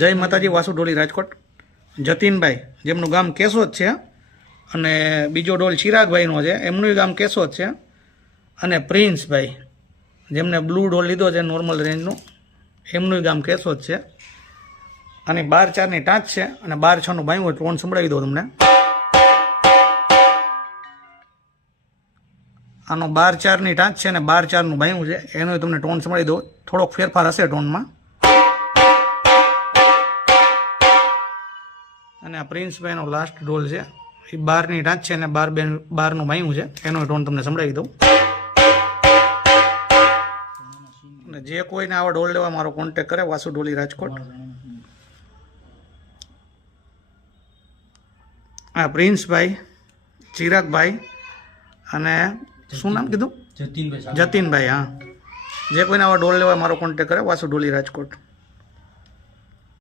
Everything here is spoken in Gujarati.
જય માતાજી, વાસુ ઢોલી રાજકોટ. જતીનભાઈ જેમનું ગામ કેશોદ છે અને બીજો ઢોલ ચિરાગભાઈનો છે, એમનું ગામ કેશોદ છે. અને પ્રિન્સભાઈ જેમને બ્લુ ઢોલ લીધો છે નોર્મલ રેન્જનું, એમનું ગામ કેશોદ છે. અને 12-4ની ટાંચ છે અને 12-6નું ભાઈ ટોન સંભળાવી દો તમને. આનો 12-4ની ટાંચ છે અને 12-4નું ભાઈ છે, એનું તમને ટોન સંભળાવી દો. થોડોક ફેરફાર હશે ટોનમાં. અને આ પ્રિન્સભાઈનો લાસ્ટ ઢોલ છે, એ 12ની ટાંચ છે અને 12-12નું ભાઈ છે, એનો ટોન તમને સંભળાવી દઉં. અને જે કોઈને આવા ઢોલ લેવા મારો કોન્ટેક કરે, વાસુ ઢોલી રાજકોટ. હા, પ્રિન્સભાઈ, ચિરાગભાઈ અને શું નામ કીધું? જતીનભાઈ. હા, જે કોઈને આવા ઢોલ લેવા મારો કોન્ટેક કરે, વાસુ ઢોલી રાજકોટ.